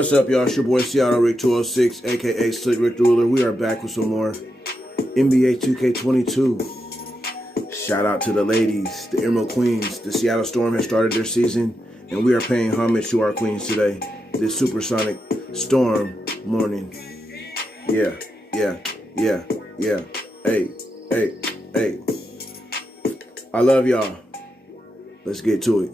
What's up, y'all? It's your boy Seattle Rick 206, aka Slick Rick the Ruler. We are back with some more NBA 2K22. Shout out to the ladies, the Emerald Queens. The Seattle Storm has started their season, and we are paying homage to our queens today. This supersonic storm morning. Yeah. Hey. I love y'all. Let's get to it.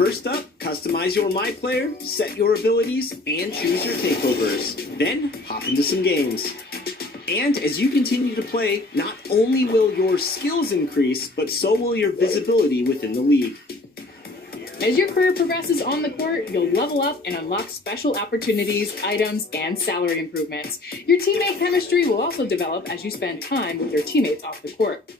First up, customize your My Player, set your abilities, and choose your takeovers. Then, hop into some games. And as you continue to play, not only will your skills increase, but so will your visibility within the league. As your career progresses on the court, you'll level up and unlock special opportunities, items, and salary improvements. Your teammate chemistry will also develop as you spend time with your teammates off the court.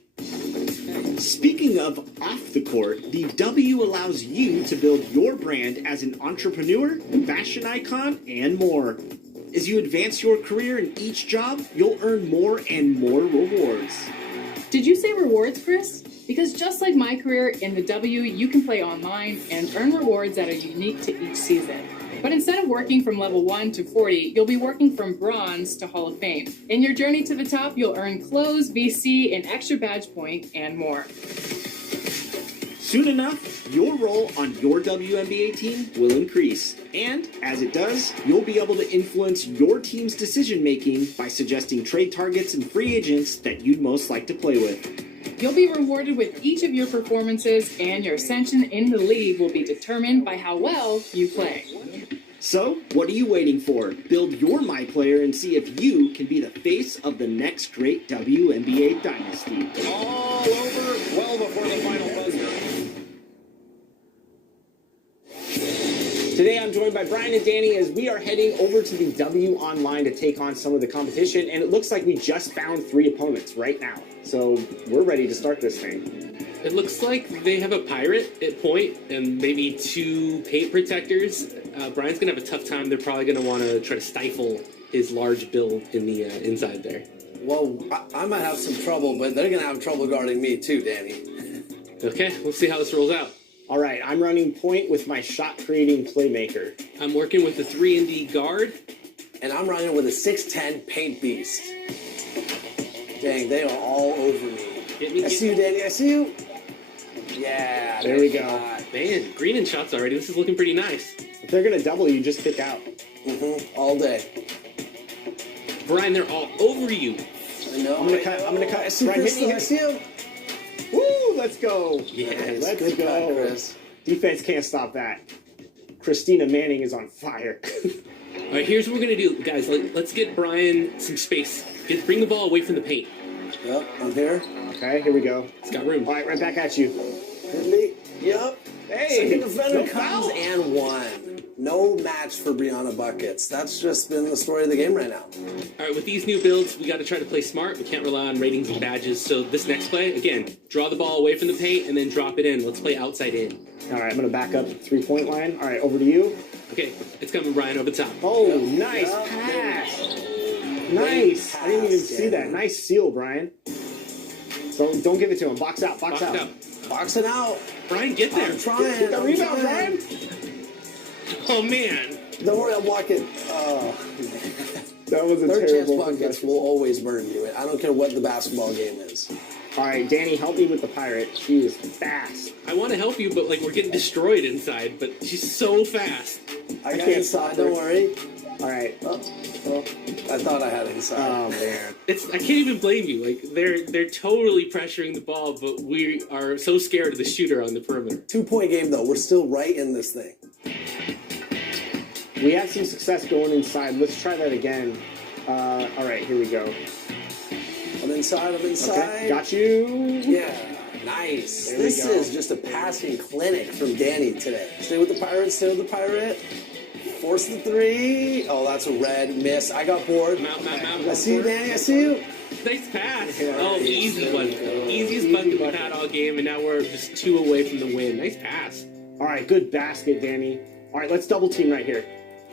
Speaking of off the court, the W allows you to build your brand as an entrepreneur, fashion icon, and more. As you advance your career in each job, you'll earn more and more rewards. Did you say rewards, Chris? Because just like my career in the W, you can play online and earn rewards that are unique to each season. But instead of working from level 1 to 40, you'll be working from bronze to Hall of Fame. In your journey to the top, you'll earn clothes, VC, an extra badge point, and more. Soon enough, your role on your WNBA team will increase. And as it does, you'll be able to influence your team's decision-making by suggesting trade targets and free agents that you'd most like to play with. You'll be rewarded with each of your performances, and your ascension in the league will be determined by how well you play. So, what are you waiting for? Build your My Player and see if you can be the face of the next great WNBA dynasty. All over well before the final buzzer. Today I'm joined by Brian and Danny as we are heading over to the W Online to take on some of the competition, and it looks like we just found 3 opponents right now. So we're ready to start this thing. It looks like they have a pirate at point and maybe 2 paint protectors. Brian's going to have a tough time. They're probably going to want to try to stifle his large build in the inside there. Well, I might have some trouble, but they're going to have trouble guarding me too, Danny. Okay, we'll see how this rolls out. All right, I'm running point with my shot-creating playmaker. I'm working with the 3-and-D guard. And I'm running with a 6'10 paint beast. Dang, they are all over me. I see you, Danny. I see you. Yeah, there we go. Man, green in shots already. This is looking pretty nice. If they're going to double you, just kick out. All day. Brian, they're all over you. I know. I'm going to cut. I see Brian, Chris, hit me I see him. Woo, let's go. Yes. Let's Good go. cut, Chris. Defense can't stop that. Christina Manning is on fire. All right, here's what we're going to do, guys. Let's get Brian some space. Bring the ball away from the paint. Yep, I'm here. Okay, here we go. It's got room. All right, right back at you. Hit me. Yep. Hey, Second defender no comes foul. and won. No match for Brianna Buckets. That's just been the story of the game right now. All right, with these new builds, we got to try to play smart. We can't rely on ratings and badges. So this next play, again, draw the ball away from the paint and then drop it in. Let's play outside in. All right, I'm going to back up 3-point line. All right, over to you. Okay, it's coming, Brian, over the top. Oh, nice pass. Nice. I didn't even see that. Nice seal, Brian. So don't give it to him. Box out. Box out. Boxing out. Brian, get there. I'm trying. Get the I'm rebound, trying. Brian. Oh, man. Don't worry, I'm blocking. Oh, That was a third chance terrible buckets possession. will always burn you. I don't care what the basketball game is. All right, Danny, help me with the pirate. She is fast. I want to help you, but, we're getting destroyed inside. But she's so fast. I got can't inside, stop her. don't worry. All right. Oh, I thought I had inside. Oh, man. I can't even blame you. They're totally pressuring the ball, but we are so scared of the shooter on the perimeter. 2-point game, though. We're still right in this thing. We had some success going inside. Let's try that again. All right, here we go. I'm inside. Okay, got you. Yeah, nice. There we This go. is just a passing clinic from Danny today. Stay with the pirate. Stay with the pirate. Force the 3. Oh, that's a red miss. I got bored. Mount. I see you, Danny. I see you. Nice pass. Yeah. Oh, easy one. Easiest bucket we've had all game, and now we're just 2 away from the win. Nice pass. All right, good basket, Danny. All right, let's double team right here.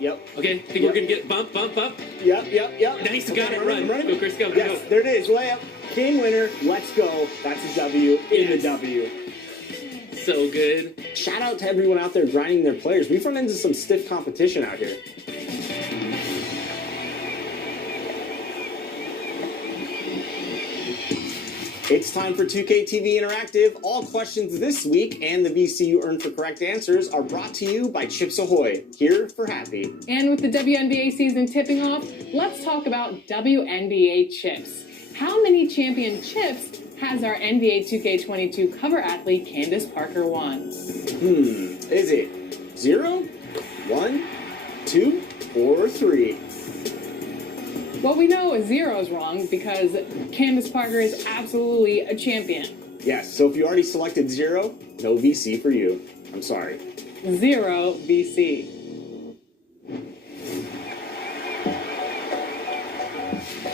Yep. Okay, think we're going to get bump. Yep. Nice, got it, run. Running. Go, Chris, go. Yes, there it is. Layup. Game winner. Let's go. That's a W in the W. So good. Shout out to everyone out there grinding their players. We've run into some stiff competition out here. It's time for 2K TV Interactive. All questions this week and the VC you earn for correct answers are brought to you by Chips Ahoy, here for happy. And with the WNBA season tipping off, let's talk about WNBA chips. How many champion chips has our NBA 2K22 cover athlete Candace Parker won. Is it 0, 1, 2, or 3? Well, we know 0 is wrong because Candace Parker is absolutely a champion. Yes, so if you already selected 0, no VC for you. I'm sorry. 0 VC.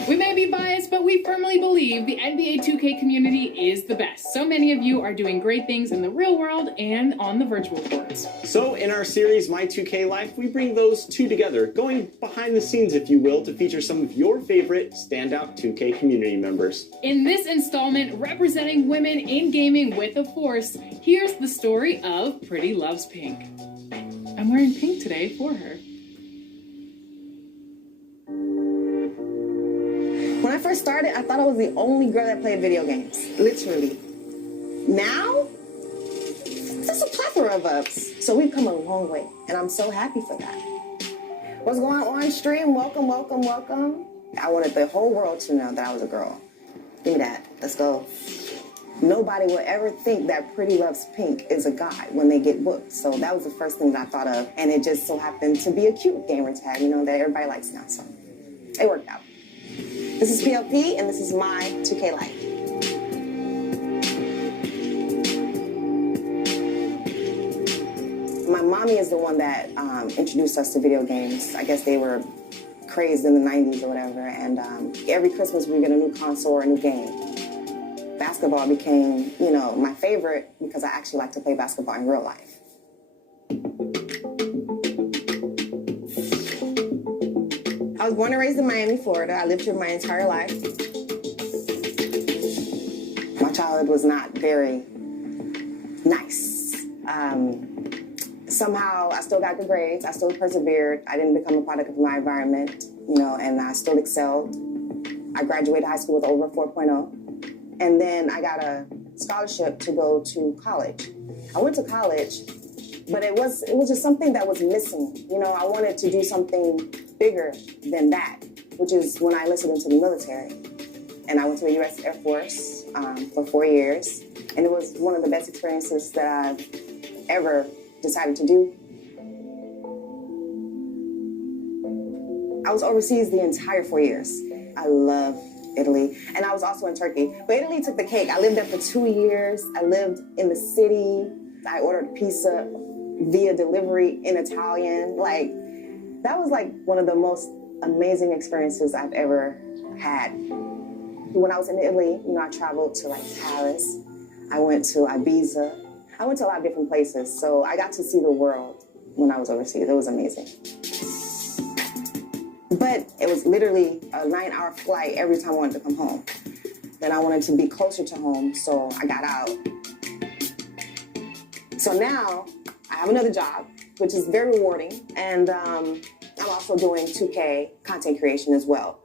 We may be biased, but we firmly believe the NBA 2K community is the best. So many of you are doing great things in the real world and on the virtual courts. So in our series, My 2K Life, we bring those two together, going behind the scenes, if you will, to feature some of your favorite standout 2K community members. In this installment, representing women in gaming with a force, here's the story of Pretty Loves Pink. I'm wearing pink today for her. When I first started, I thought I was the only girl that played video games, literally. Now, there's a plethora of us, so we've come a long way, and I'm so happy for that. What's going on stream? Welcome, welcome, welcome. I wanted the whole world to know that I was a girl. Give me that. Let's go. Nobody will ever think that Pretty Loves Pink is a guy when they get booked, so that was the first thing that I thought of, and it just so happened to be a cute gamer tag, you know, that everybody likes now, so it worked out. This is PLP, and this is My 2K Life. My mommy is the one that introduced us to video games. I guess they were crazed in the 90s or whatever, and every Christmas we get a new console or a new game. Basketball became, you know, my favorite because I actually like to play basketball in real life. I was born and raised in Miami, Florida. I lived here my entire life. My childhood was not very nice. Somehow I still got good grades. I still persevered. I didn't become a product of my environment, you know, and I still excelled. I graduated high school with over 4.0. And then I got a scholarship to go to college. I went to college, but it was just something that was missing. You know, I wanted to do something bigger than that, which is when I enlisted into the military. And I went to the U.S. Air Force for 4 years. And it was one of the best experiences that I've ever decided to do. I was overseas the entire 4 years. I love Italy. And I was also in Turkey. But Italy took the cake. I lived there for 2 years. I lived in the city. I ordered pizza via delivery in Italian. Like, that was like one of the most amazing experiences I've ever had. When I was in Italy, you know, I traveled to like Paris. I went to Ibiza. I went to a lot of different places. So I got to see the world when I was overseas. It was amazing. But it was literally a 9-hour flight every time I wanted to come home. Then I wanted to be closer to home, so I got out. So now I have another job, which is very rewarding. And I'm also doing 2K content creation as well.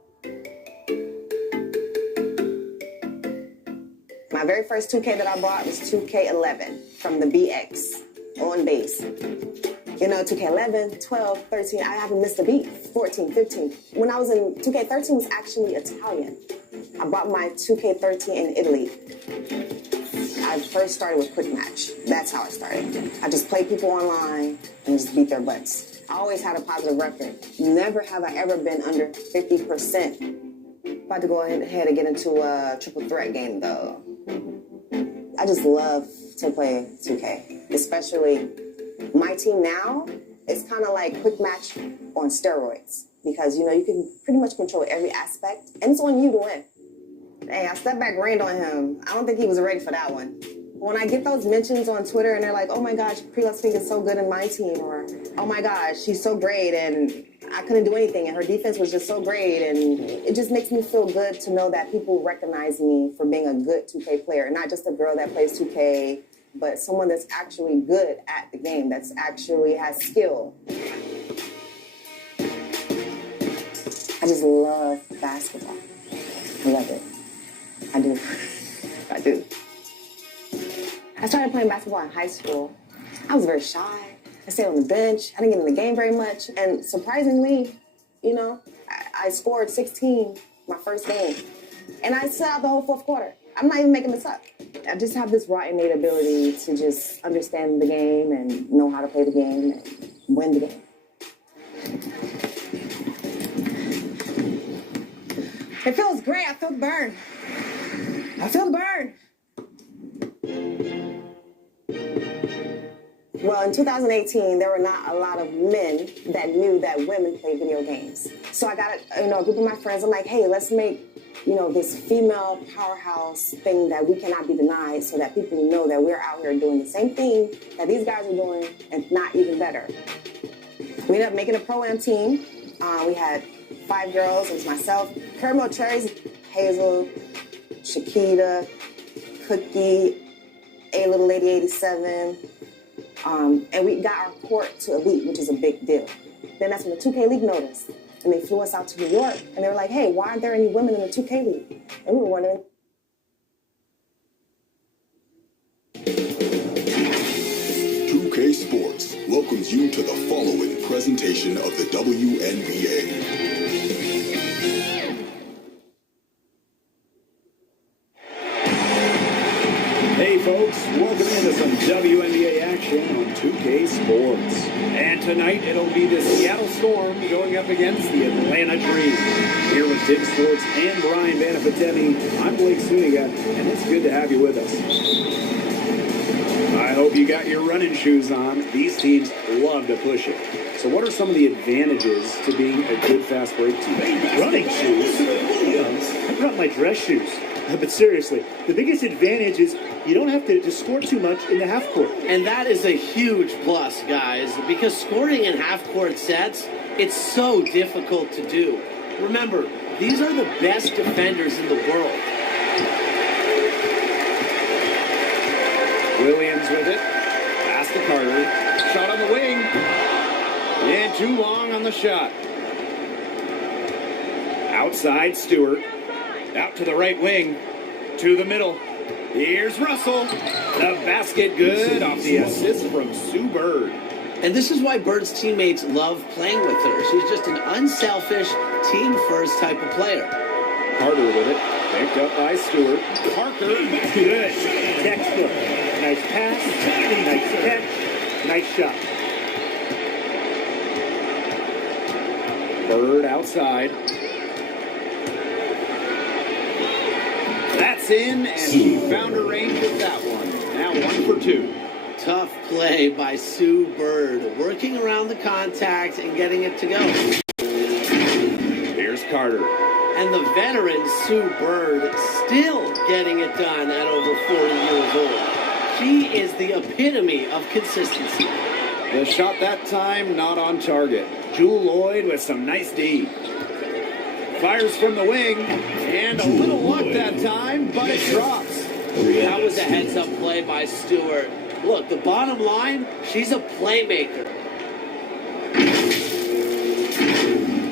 My very first 2K that I bought was 2K11 from the BX on base. You know, 2K11, 12, 13, I haven't missed a beat. 14, 15. When I was in 2K13 was actually Italian. I bought my 2K13 in Italy. I first started with Quick Match. That's how I started. I just played people online and just beat their butts. I always had a positive record. Never have I ever been under 50%. About to go ahead and get into a triple threat game though. I just love to play 2K, especially my team now. It's kind of like Quick Match on steroids because, you know, you can pretty much control every aspect and it's on you to win. Hey, I stepped back, rained on him. I don't think he was ready for that one. When I get those mentions on Twitter and they're like, oh my gosh, Pretty Loves Pink is so good in my team, or oh my gosh, she's so great and I couldn't do anything and her defense was just so great, and it just makes me feel good to know that people recognize me for being a good 2K player, not just a girl that plays 2K, but someone that's actually good at the game, that's actually has skill. I just love basketball. I love it. I do. I do. I started playing basketball in high school. I was very shy. I stayed on the bench. I didn't get in the game very much. And surprisingly, you know, I scored 16 my first game. And I sat out the whole fourth quarter. I'm not even making this up. I just have this raw innate ability to just understand the game and know how to play the game and win the game. It feels great. I feel the burn. I feel the burn. Well, in 2018, there were not a lot of men that knew that women play video games. So I got a group of my friends. I'm like, hey, let's make this female powerhouse thing that we cannot be denied, so that people know that we're out here doing the same thing that these guys are doing, and not even better. We ended up making a pro-am team. We had 5 girls. It was myself, Caramel Cherries, Hazel, Shakita, Cookie, A Little Lady 87. And we got our court to elite, which is a big deal. Then that's when the 2K League noticed. And they flew us out to New York. And they were like, hey, why aren't there any women in the 2K League? And we were wondering. 2K Sports welcomes you to the following presentation of the WNBA. Hey folks, welcome into some WNBA action on 2K Sports. And tonight it'll be the Seattle Storm going up against the Atlanta Dream. Here with Dig Sports and Brian Banafitemi, I'm Blake Suniga, and it's good to have you with us. I hope you got your running shoes on. These teams love to push it. So what are some of the advantages to being a good fast break team? Running shoes? I brought my dress shoes. But seriously, the biggest advantage is you don't have to score too much in the half court. And that is a huge plus, guys, because scoring in half-court sets, it's so difficult to do. Remember, these are the best defenders in the world. Williams with it. Pass to Carter. Shot on the wing. And too long on the shot. Outside, Stewart. Out to the right wing. To the middle. Here's Russell. The basket good off the assist from Sue Bird. And this is why Bird's teammates love playing with her. She's just an unselfish, team-first type of player. Carter with it. Picked up by Stewart. Parker. Good. Textbook. Nice pass. Nice catch. Nice shot. Bird outside. That's in, and she found her range with that one. Now 1 for 2. Tough play by Sue Bird, working around the contact and getting it to go. Here's Carter. And the veteran Sue Bird still getting it done at over 40 years old. She is the epitome of consistency. The shot that time not on target. Jewel Lloyd with some nice D. Fires from the wing, and a little luck that time, but it drops. That was a heads-up play by Stewart. Look, the bottom line, she's a playmaker.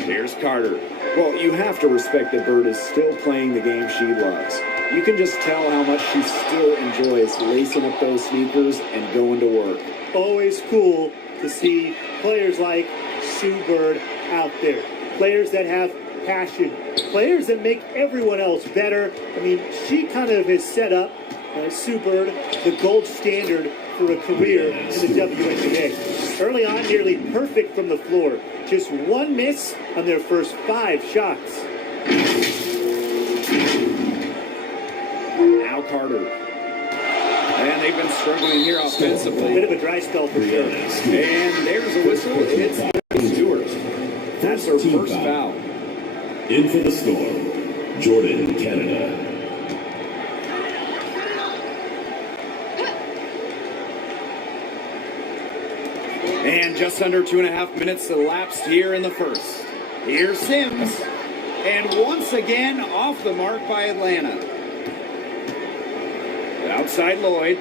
Here's Carter. Well, you have to respect that Bird is still playing the game she loves. You can just tell how much she still enjoys lacing up those sneakers and going to work. Always cool to see players like Sue Bird out there. Players that have passion. Players that make everyone else better. I mean, she kind of has set up Sue Bird, the gold standard for a career in the WNBA. Early on, nearly perfect from the floor. Just one miss on their first 5 shots. Now Carter. And they've been struggling here offensively. Bit of a dry spell for sure. And there's a whistle. It's Stewart. That's her first foul. In for the Storm, Jordan, Canada. And just under 2.5 minutes elapsed here in the first. Here's Sims. And once again, off the mark by Atlanta. Outside Lloyd.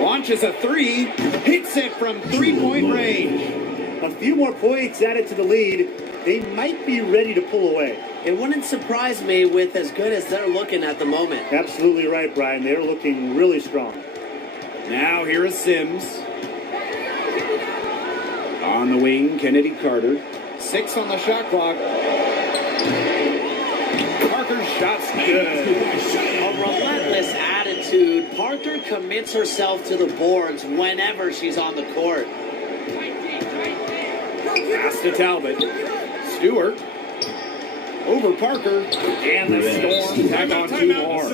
Launches a 3. Hits it from 3-point range. A few more points added to the lead. They might be ready to pull away. It wouldn't surprise me with as good as they're looking at the moment. Absolutely right, Brian. They're looking really strong. Now here is Sims. On the wing, Kennedy Carter. 6 on the shot clock. Parker's shot's A relentless attitude. Parker commits herself to the boards whenever she's on the court. Pass to Talbot. Stewart. Over Parker. And the Storm tag on 2 more.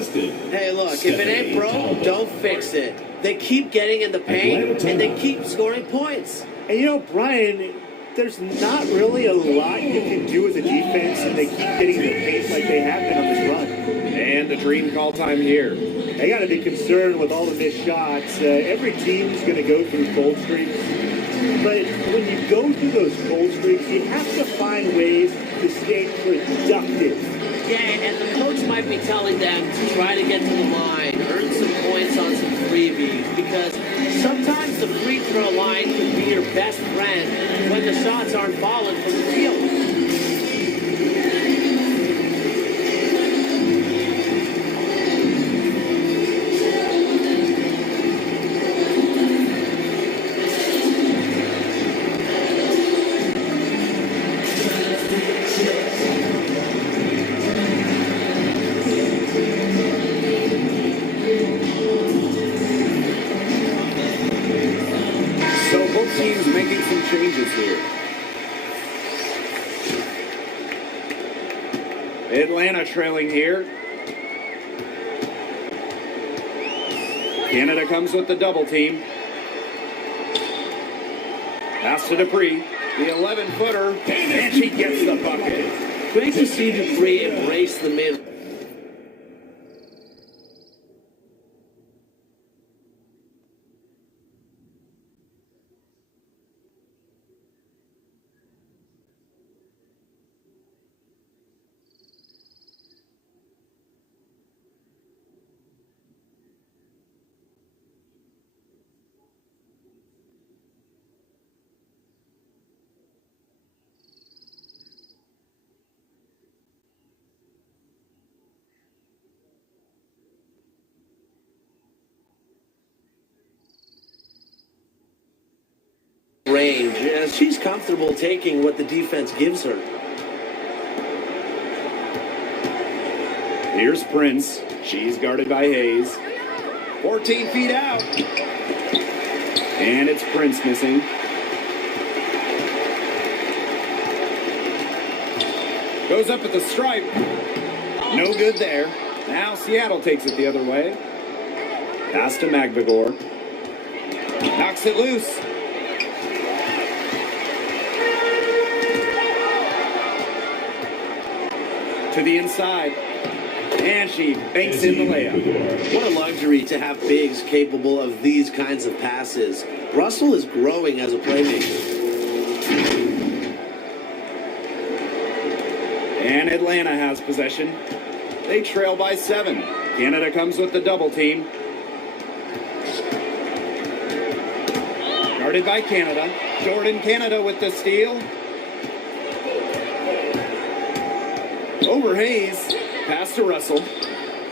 Hey, look, if it ain't broke, don't fix it. They keep getting in the paint, and they keep scoring points. And you know, Brian, there's not really a lot you can do with the defense, and they keep getting in the paint like they have been on this run. And the dream call time here. They got to be concerned with all the missed shots. Every team's going to go through cold streaks. But when you go through those cold streaks, you have to find ways to stay productive. Yeah, and the coach might be telling them to try to get to the line, earn some points on some freebies, because sometimes the free throw line can be your best friend when the shots aren't falling from the field. Teams making some changes here. Atlanta trailing here. Canada comes with the double team. Pass to Dupree, the 11-footer, and she gets the bucket. Great to see Dupree embrace the mid. Range. She's comfortable taking what the defense gives her. Here's Prince. She's guarded by Hayes. 14 feet out. And it's Prince missing. Goes up at the stripe. No good there. Now Seattle takes it the other way. Pass to Magbagor. Knocks it loose. To the inside. And she banks in the layup. What a luxury to have bigs capable of these kinds of passes. Russell is growing as a playmaker. And Atlanta has possession. They trail by 7. Canada comes with the double team. Guarded by Canada. Jordan Canada with the steal. Over Hayes. Pass to Russell.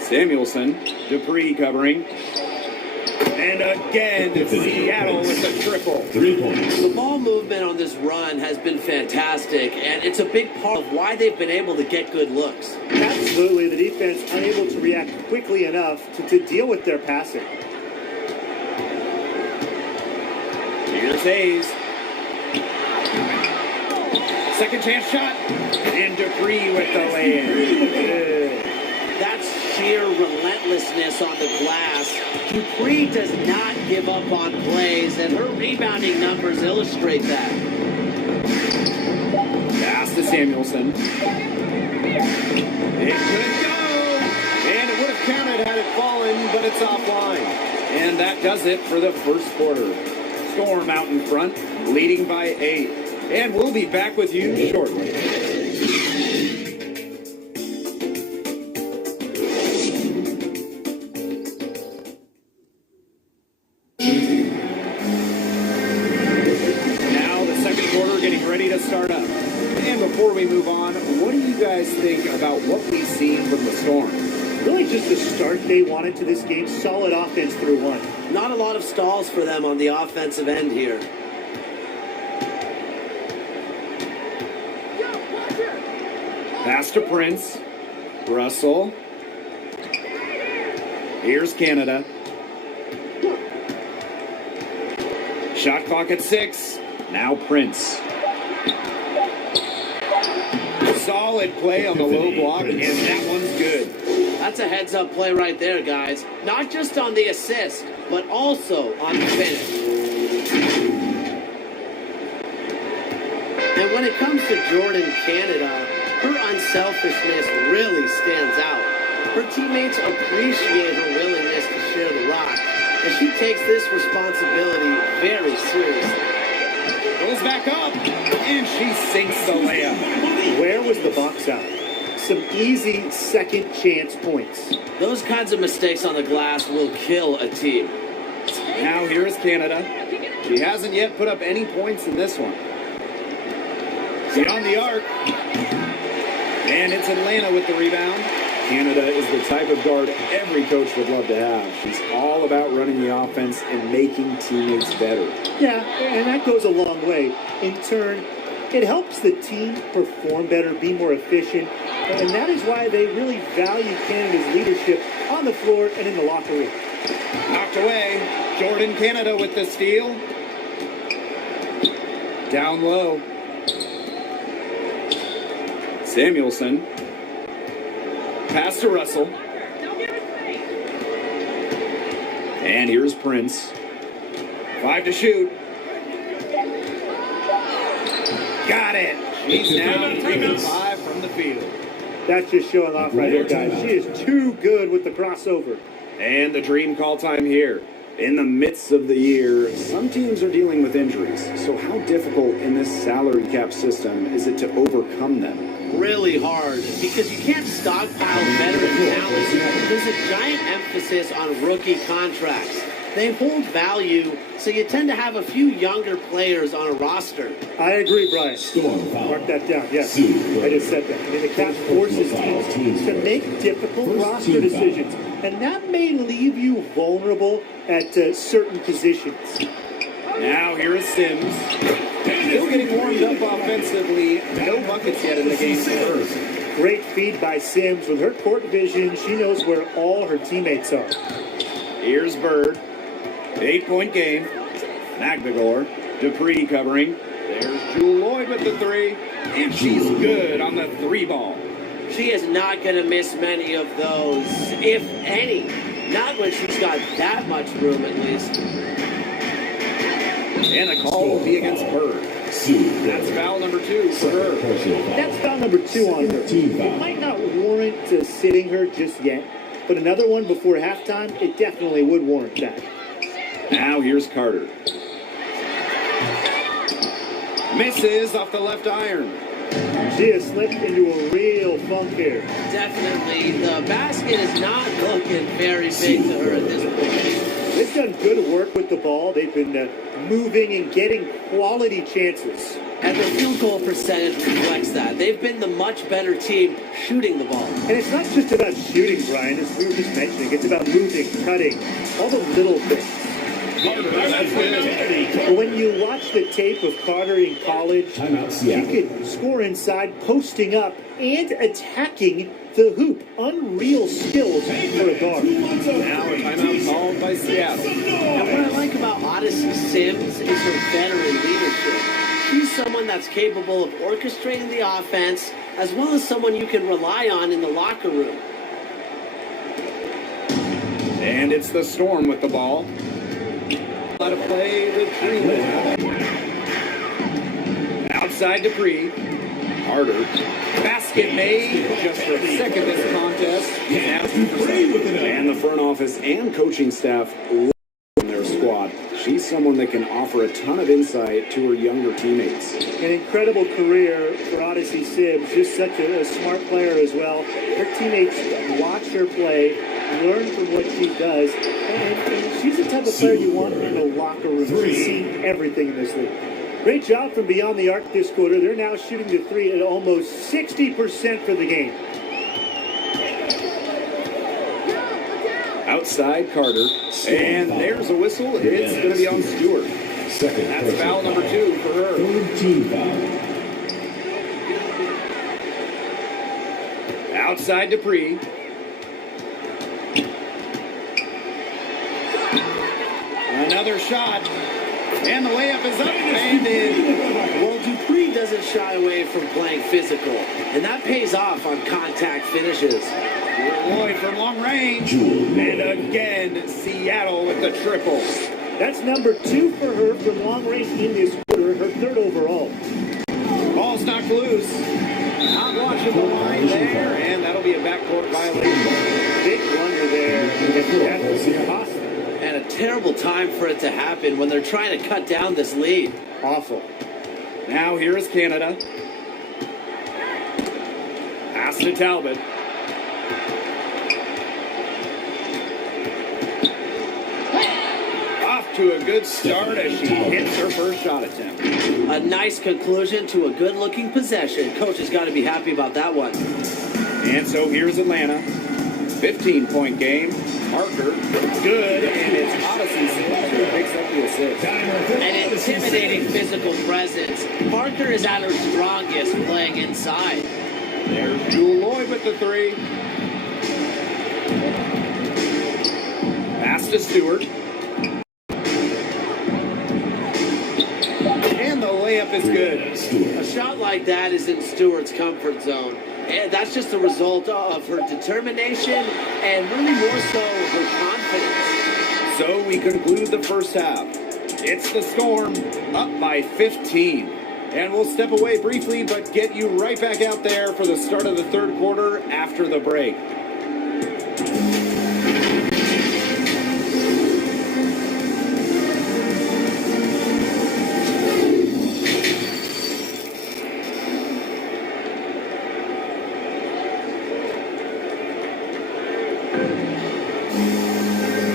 Samuelson. Dupree covering. And again, Seattle with the triple. 3 points. The ball movement on this run has been fantastic, and it's a big part of why they've been able to get good looks. Absolutely, the defense unable to react quickly enough to deal with their passing. Here's Hayes. Second chance shot. And Dupree with the lay-in. That's sheer relentlessness on the glass. Dupree does not give up on plays, and her rebounding numbers illustrate that. Pass to Samuelson. It could go. And it would have counted had it fallen, but it's offline. And that does it for the first quarter. Storm out in front, leading by 8. And we'll be back with you shortly. Now the second quarter getting ready to start up. And before we move on, what do you guys think about what we've seen from the Storm? Really just the start they wanted to this game. Solid offense through 1. Not a lot of stalls for them on the offensive end here. Pass to Prince. Russell. Here's Canada. Shot clock at 6. Now Prince. Solid play on the low block, and that one's good. That's a heads-up play right there, guys. Not just on the assist, but also on the finish. And when it comes to Jordan Canada, her unselfishness really stands out. Her teammates appreciate her willingness to share the rock, and she takes this responsibility very seriously. Goes back up, and she sinks the layup. Where was the box out? Some easy second chance points. Those kinds of mistakes on the glass will kill a team. Now here is Canada. She hasn't yet put up any points in this one. Beyond the arc. And it's Atlanta with the rebound. Canada is the type of guard every coach would love to have. She's all about running the offense and making teammates better. Yeah, and that goes a long way. In turn, it helps the team perform better, be more efficient, and that is why they really value Canada's leadership on the floor and in the locker room. Knocked away. Jordan Canada with the steal. Down low. Samuelson. Pass to Russell. And here's Prince. 5 to shoot. Got it. She's now 5 from the field. That's just showing off right here, guys. She is too good with the crossover. And the dream call time here. In the midst of the year, some teams are dealing with injuries. So how difficult in this salary cap system is it to overcome them? Really hard, because you can't stockpile veteran talent. There's a giant emphasis on rookie contracts. They hold value, so you tend to have a few younger players on a roster. I agree, Brian. Mark that down. Yes, I just said that. I mean, the cap forces teams to make difficult roster decisions, and that may leave you vulnerable at certain positions. Now here is Sims. Still getting warmed up offensively. No buckets yet in the game for her. Great feed by Sims. With her court vision, she knows where all her teammates are. Here's Bird. 8-point game. Magdagor. Dupree covering. There's Jewel Lloyd with the 3. And she's good on the 3 ball. She is not going to miss many of those, if any. Not when she's got that much room, at least. And the call will be against Bird. That's foul number 2 for her. That's foul number 2 on her. It might not warrant sitting her just yet, but another one before halftime, it definitely would warrant that. Now here's Carter. Misses off the left iron. She has slipped into a real funk here. Definitely. The basket is not looking very big to her at this point. They've done good work with the ball. They've been moving and getting quality chances. And their field goal percentage reflects that. They've been the much better team shooting the ball. And it's not just about shooting, Brian, as we were just mentioning. It's about moving, cutting, all the little things. But when you watch the tape of Carter in college, she could score inside, posting up, and attacking the hoop. Unreal skills for a guard. Now a timeout called by Seattle. And what I like about Odyssey Sims is her veteran leadership. She's someone that's capable of orchestrating the offense, as well as someone you can rely on in the locker room. And it's the Storm with the ball. Out of play with Freeland. Outside Dupree. Carter. Basket made. Just for a second this contest. And the front office and coaching staff love their squad. She's someone that can offer a ton of insight to her younger teammates. An incredible career for Odyssey Sims. Just such a smart player as well. Her teammates watch her play, learn from what she does, and she's the type of player you want in the locker room. She's seen everything in this league. Great job from beyond the arc this quarter. They're now shooting the 3 at almost 60% for the game. Outside Carter. And there's a whistle. It's going to be on Stewart. That's foul number 2 for her. Outside Dupree. Another shot. And the layup is up and in. Well, Dupree doesn't shy away from playing physical, and that pays off on contact finishes. Lloyd from long range. And again, Seattle with the triple. That's number 2 for her from long range in this quarter, her 3rd overall. Ball's knocked loose. Not watching the line there, and that'll be a backcourt violation. Big blunder there. That was possible. And a terrible time for it to happen when they're trying to cut down this lead. Awful. Now here is Canada. Pass to Talbot. Off to a good start as she hits her first shot attempt. A nice conclusion to a good-looking possession. Coach has got to be happy about that one. And so here's Atlanta. 15-point game. Parker, good, and it's Odyssey who picks up the assist. An intimidating physical presence. Parker is at her strongest playing inside. There's Jewel Lloyd with the 3. Pass to Stewart. And the layup is good. A shot like that is in Stewart's comfort zone. And that's just a result of her determination and really more so her confidence. So we conclude the first half. It's the Storm up by 15. And we'll step away briefly, but get you right back out there for the start of the 3rd quarter after the break.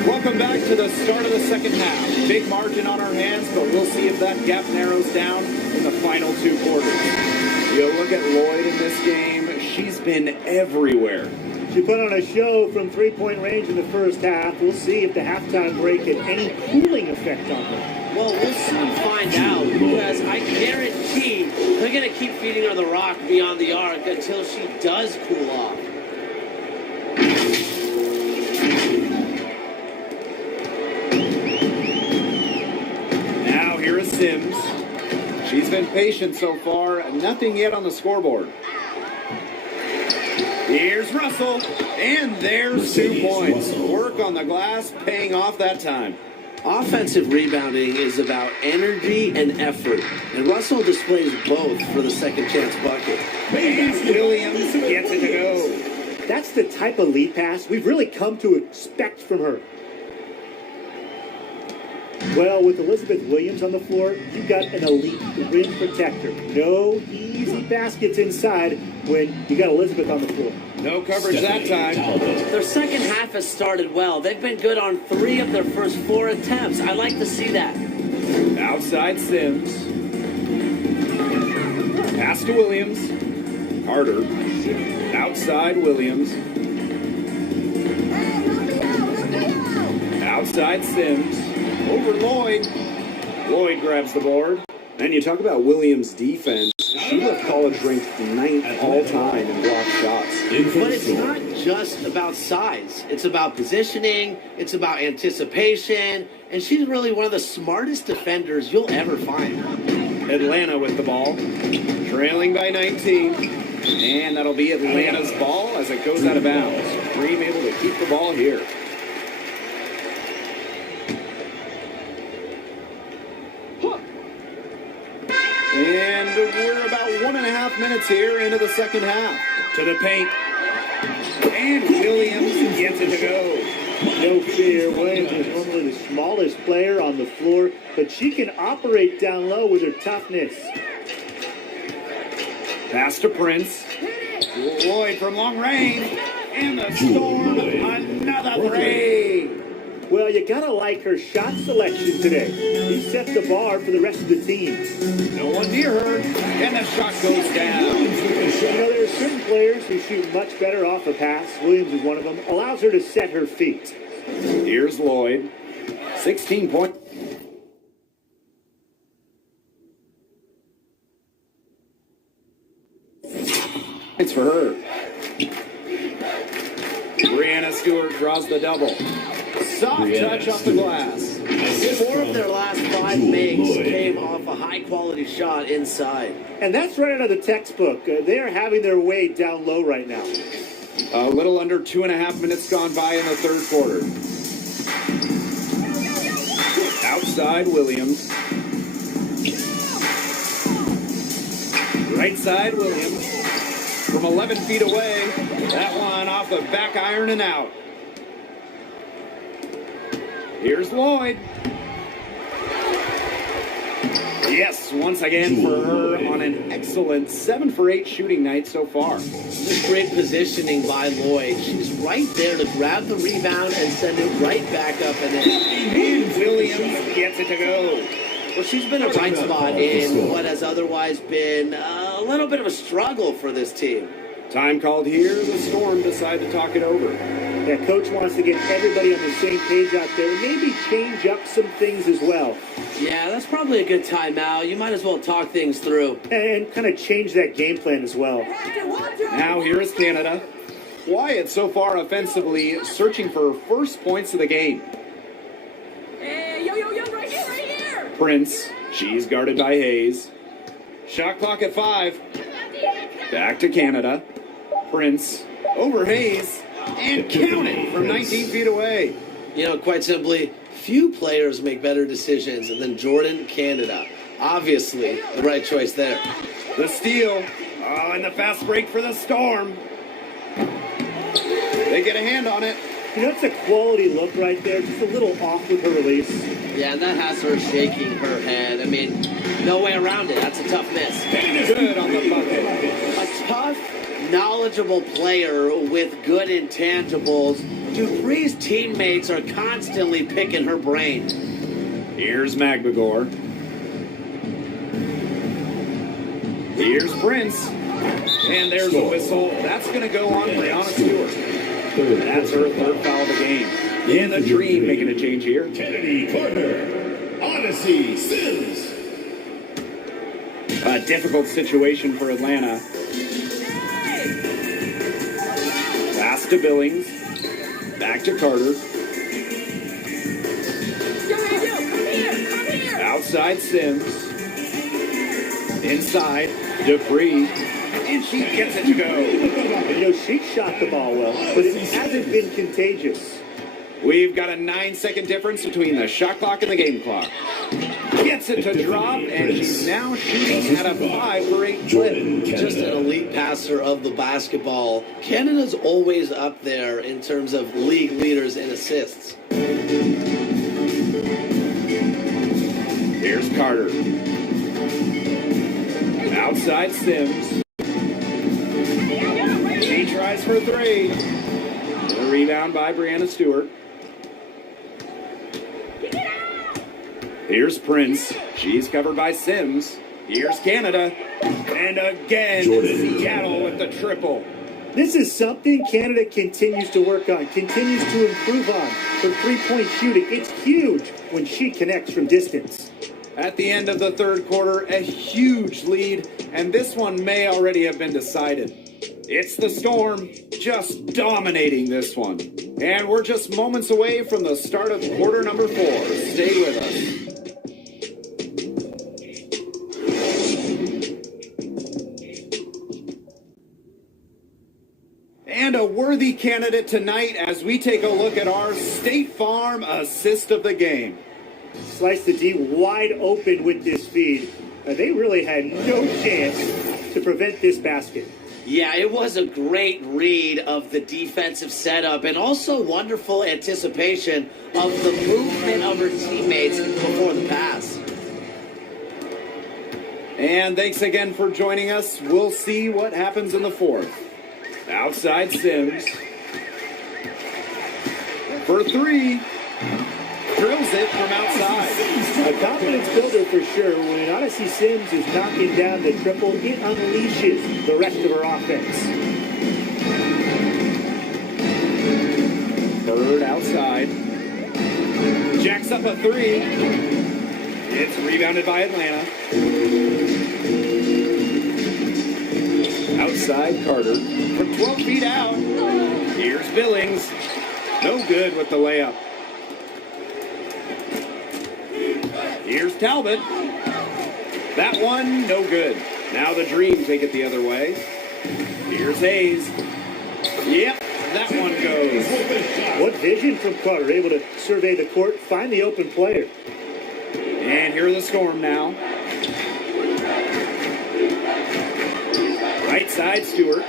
Welcome back to the start of the second half. Big margin on our hands, but we'll see if that gap narrows down in the final 2 quarters. You look at Lloyd in this game, she's been everywhere. She put on a show from 3-point range in the first half. We'll see if the halftime break had any cooling effect on her. Well, we'll soon find out because I guarantee they're going to keep feeding her the rock beyond the arc until she does cool off. Here is Sims. She's been patient so far. Nothing yet on the scoreboard. Here's Russell. And there's 2 points. Work on the glass, paying off that time. Offensive rebounding is about energy and effort. And Russell displays both for the second chance bucket. And Williams gets it to go. That's the type of lead pass we've really come to expect from her. Well, with Elizabeth Williams on the floor, you've got an elite rim protector. No easy baskets inside when you got Elizabeth on the floor. No coverage that time. Their second half has started well. They've been good on 3 of their first 4 attempts. I like to see that. Outside Sims. Pass to Williams. Carter. Outside Williams. Outside Sims. Over Lloyd. Lloyd grabs the board. And you talk about Williams' defense. She left college ranked 9th all-time in block shots. But it's not just about size. It's about positioning. It's about anticipation. And she's really one of the smartest defenders you'll ever find. Atlanta with the ball. Trailing by 19. And that'll be Atlanta's ball as it goes out of bounds. Dream able to keep the ball here. And we're about 1.5 minutes here into the second half. To the paint. And Williams gets it to go. No fear, Williams is normally the smallest player on the floor, but she can operate down low with her toughness. Pass to Prince. Lloyd from long range. And the Storm, another 3. Well, you gotta like her shot selection today. She set the bar for the rest of the team. No one near her, and the shot goes down. You know, there are certain players who shoot much better off a pass. Williams is one of them. Allows her to set her feet. Here's Lloyd. 16 points. It's for her. Brianna Stewart draws the double. Soft touch off the glass. 4 of their last 5 makes came off a high-quality shot inside. And that's right out of the textbook. They are having their way down low right now. A little under 2.5 minutes gone by in the third quarter. Outside Williams. Right side Williams. From 11 feet away. That one off the back iron and out. Here's Lloyd. Yes, once again for her on an excellent 7 for 8 shooting night so far. Just great positioning by Lloyd. She's right there to grab the rebound and send it right back up and in. And Williams gets it to go. Well, she's been a bright spot in what has otherwise been a little bit of a struggle for this team. Time called here. The Storm decide to talk it over. Yeah, Coach wants to get everybody on the same page out there. Maybe change up some things as well. Yeah, that's probably a good timeout. You might as well talk things through. And kind of change that game plan as well. Now here is Canada. Quiet so far offensively, searching for first points of the game. Hey, yo, right here. Prince, she's guarded by Hayes. Shot clock at 5. Back to Canada. Prince, over Hayes, and count it from 19 feet away. You know, quite simply, few players make better decisions than Jordan Canada. Obviously, the right choice there. The steal. Oh, and the fast break for the Storm. They get a hand on it. You know, it's a quality look right there. Just a little off with her release. Yeah, and that has her shaking her head. I mean, no way around it. That's a tough miss. Good on the bucket. A tough, knowledgeable player with good intangibles. Dupree's teammates are constantly picking her brain. Here's Magbagor. Here's Prince. And there's a whistle. That's going to go on Brianna Stewart. That's her third foul of the game. In the Dream making a change here. Kennedy Carter. Odyssey Sims. A difficult situation for Atlanta. Pass to Billings. Back to Carter. Come here. Outside Sims. Inside Dupree. And she gets it to go. You know, she shot the ball well, but it hasn't been contagious. We've got a 9-second difference between the shot clock and the game clock. Gets it to drop, and she's now shooting at a 5 for 8 clip. Just an elite passer of the basketball. Canada's always up there in terms of league leaders in assists. Here's Carter. Outside Sims. She tries for 3. A rebound by Brianna Stewart. Here's Prince. She's covered by Sims. Here's Canada. And again, Seattle with the triple. This is something Canada continues to work on, continues to improve on. Her three-point shooting, it's huge when she connects from distance. At the end of the third quarter, a huge lead, and this one may already have been decided. It's the Storm just dominating this one. And we're just moments away from the start of quarter number 4. Stay with us. And a worthy candidate tonight as we take a look at our State Farm assist of the game. Slice the D wide open with this feed. They really had no chance to prevent this basket. Yeah, it was a great read of the defensive setup and also wonderful anticipation of the movement of her teammates before the pass. And thanks again for joining us. We'll see what happens in the fourth. Outside Sims. For 3. Drills it from outside. A confidence builder for sure. When Odyssey Sims is knocking down the triple, it unleashes the rest of her offense. Bird outside. Jacks up a 3. It's rebounded by Atlanta. Outside Carter. From 12 feet out. Here's Billings. No good with the layup. Talbot. That one, no good. Now the Dream take it the other way. Here's Hayes. Yep, that one goes. What vision from Carter, able to survey the court, find the open player. And here are the Storm now. Right side, Stewart.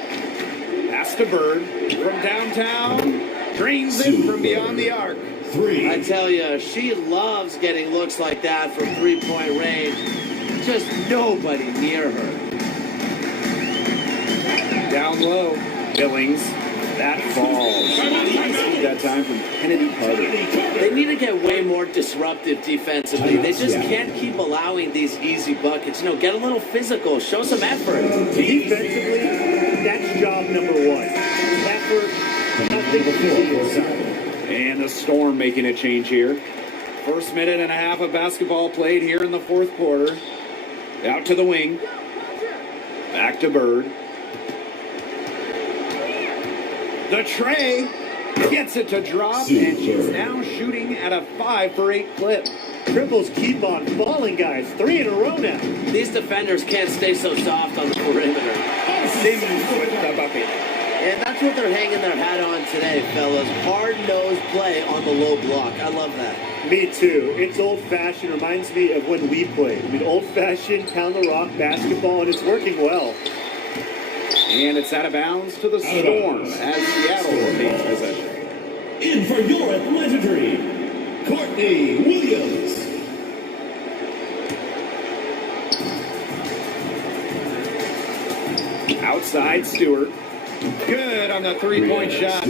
Pass to Bird from downtown. Drains it from beyond the arc. I tell you, she loves getting looks like that from three-point range. Just nobody near her. Down low, Billings. That falls. Nice feed that time from Kennedy Carter. They need to get way more disruptive defensively. They just can't keep allowing these easy buckets. You know, get a little physical, show some effort. Defensively, that's job number one. Effort, nothing before. And the Storm making a change here. First minute and a half of basketball played here in the fourth quarter. Out to the wing. Back to Bird. The tray gets it to drop, and she's now shooting at a 5 for 8 clip. Triples keep on falling, guys. 3 in a row now. These defenders can't stay so soft on the perimeter. Simmons with the bucket. And that's what they're hanging their hat on today, fellas. Hard-nosed play on the low block. I love that. Me too. It's old-fashioned. Reminds me of when we played. I mean, old-fashioned pound-the-rock basketball, and it's working well. And it's out of bounds to the Storm as Seattle retains possession. In for your Atlanta Dream, Courtney Williams. Outside, Stewart. Good on the three-point shot.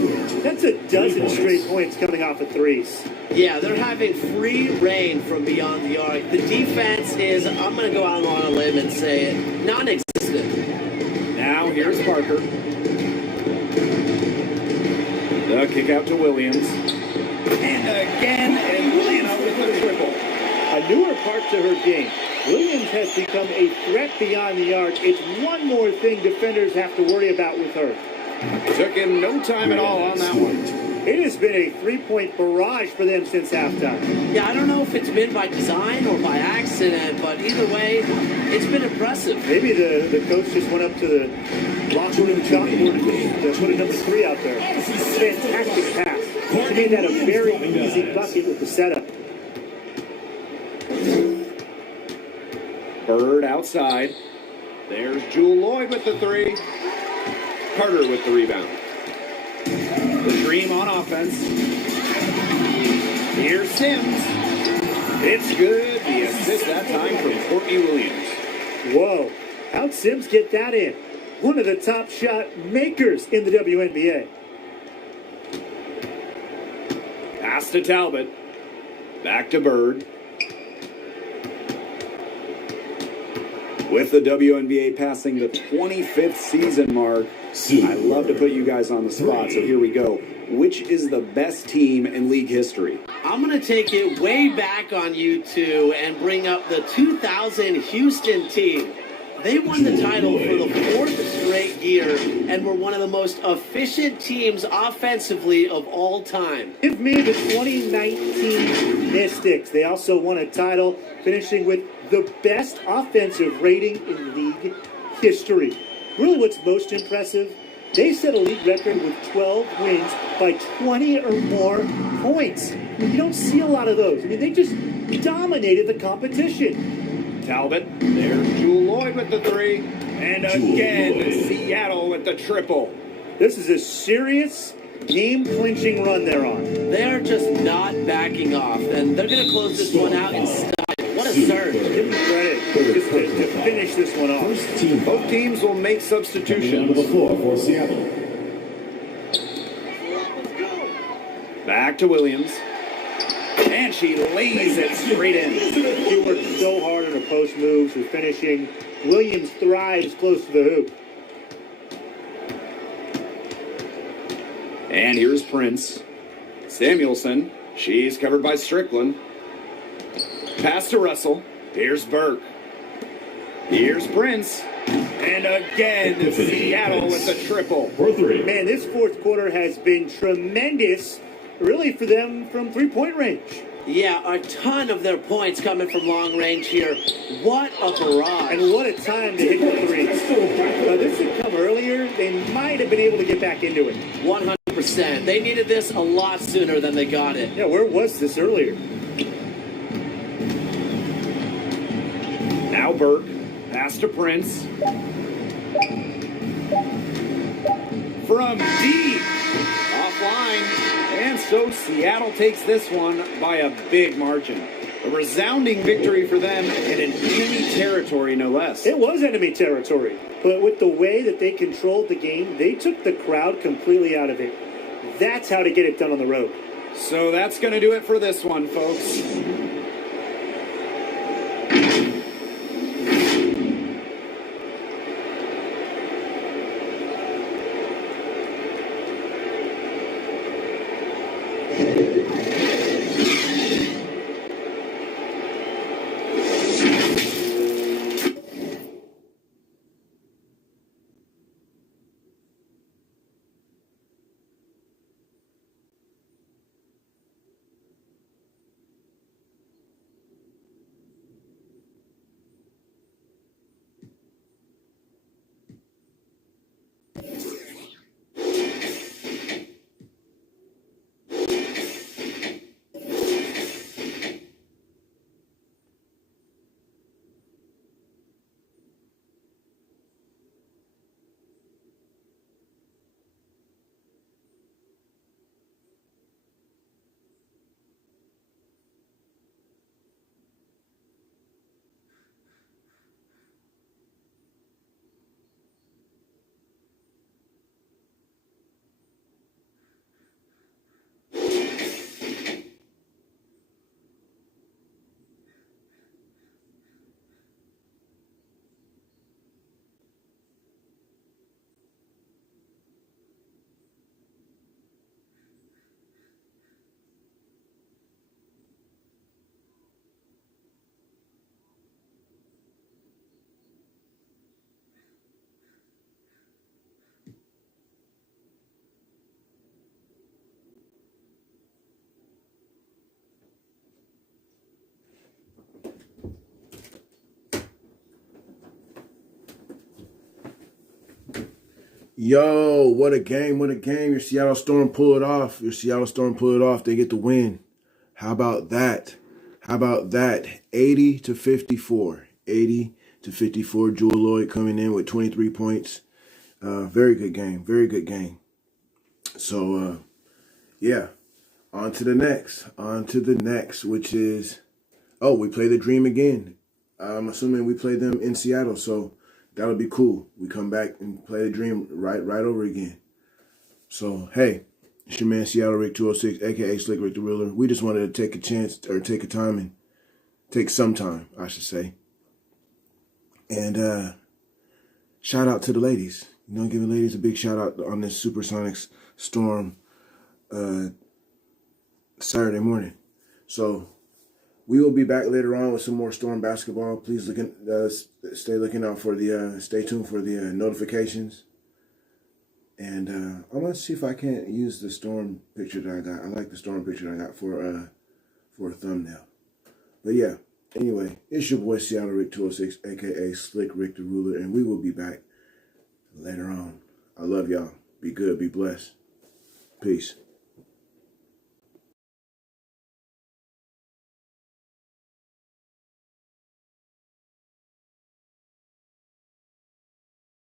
That's a dozen straight points coming off of threes. Yeah, they're having free reign from beyond the arc. The defense is, I'm going to go out on a limb and say it, non-existent. Now here's Parker. The kick out to Williams. And again, Atlanta with the triple. A newer part to her game. Williams has become a threat beyond the arc. It's one more thing defenders have to worry about with her. Took him no time at all on that one. It has been a three-point barrage for them since halftime. Yeah, I don't know if it's been by design or by accident, but either way, it's been impressive. Maybe the coach just went up to the locker room chalkboard and put a number 3 out there. A fantastic pass. She made that a very easy bucket with the setup. Bird outside. There's Jewel Lloyd with the 3. Carter with the rebound. The Dream on offense. Here's Sims. It's good. The assist that time from Courtney Williams. Whoa. How'd Sims get that in? One of the top shot makers in the WNBA. Pass to Talbot. Back to Bird. With the WNBA passing the 25th season mark, I love to put you guys on the spot, so here we go. Which is the best team in league history? I'm going to take it way back on you two and bring up the 2000 Houston team. They won the title for the 4th straight year and were one of the most efficient teams offensively of all time. Give me the 2019 Mystics. They also won a title, finishing with the best offensive rating in league history. Really what's most impressive, they set a league record with 12 wins by 20 or more points. You don't see a lot of those. I mean, they just dominated the competition. Talbot, there's Jewel Lloyd with the 3. And again, Seattle with the triple. This is a serious game-clinching run they're on. They're just not backing off, and they're going to close this one out in style. What a surge. Give them credit just to finish this one off. Both teams will make substitutions. On the floor for Seattle. Back to Williams. And she lays it straight in. She worked so hard on her post moves, her finishing. Williams thrives close to the hoop. And here's Prince. Samuelson. She's covered by Strickland. Pass to Russell. Here's Burke. Here's Prince. And again, Seattle with the triple. For 3. Man, this fourth quarter has been tremendous, really, for them from three-point range. Yeah, a ton of their points coming from long range here. What a barrage. And what a time to hit the three. This had come earlier. They might have been able to get back into it. 100%. They needed this a lot sooner than they got it. Yeah, where was this earlier? Now Burke. Pass to Prince. From deep. Offline. And so Seattle takes this one by a big margin. A resounding victory for them in an enemy territory, no less. It was enemy territory. But with the way that they controlled the game, they took the crowd completely out of it. That's how to get it done on the road. So that's going to do it for this one, folks. Yo, what a game, what a game. Your Seattle Storm pull it off. Your Seattle Storm pull it off. They get the win. How about that? How about that? 80 to 54. 80 to 54. Jewel Lloyd coming in with 23 points. Very good game. Very good game. So, yeah. On to the next. On to the next, which is, oh, we play the Dream again. I'm assuming we play them in Seattle, so that'll be cool. We come back and play the Dream right over again. So, hey, it's your man Seattle Rick 206, a.k.a. Slick Rick the Ruler. We just wanted to take a chance, or take some time, I should say. And shout out to the ladies. You know, give the ladies a big shout out on this Supersonics Storm Saturday morning. So we will be back later on with some more Storm basketball. Please stay looking out for the stay tuned for the notifications. And I'm gonna see if I can't use the Storm picture that I got. I like the Storm picture I got for a thumbnail. But yeah, anyway, it's your boy Seattle Rick 206, aka Slick Rick the Ruler, and we will be back later on. I love y'all. Be good, be blessed. Peace.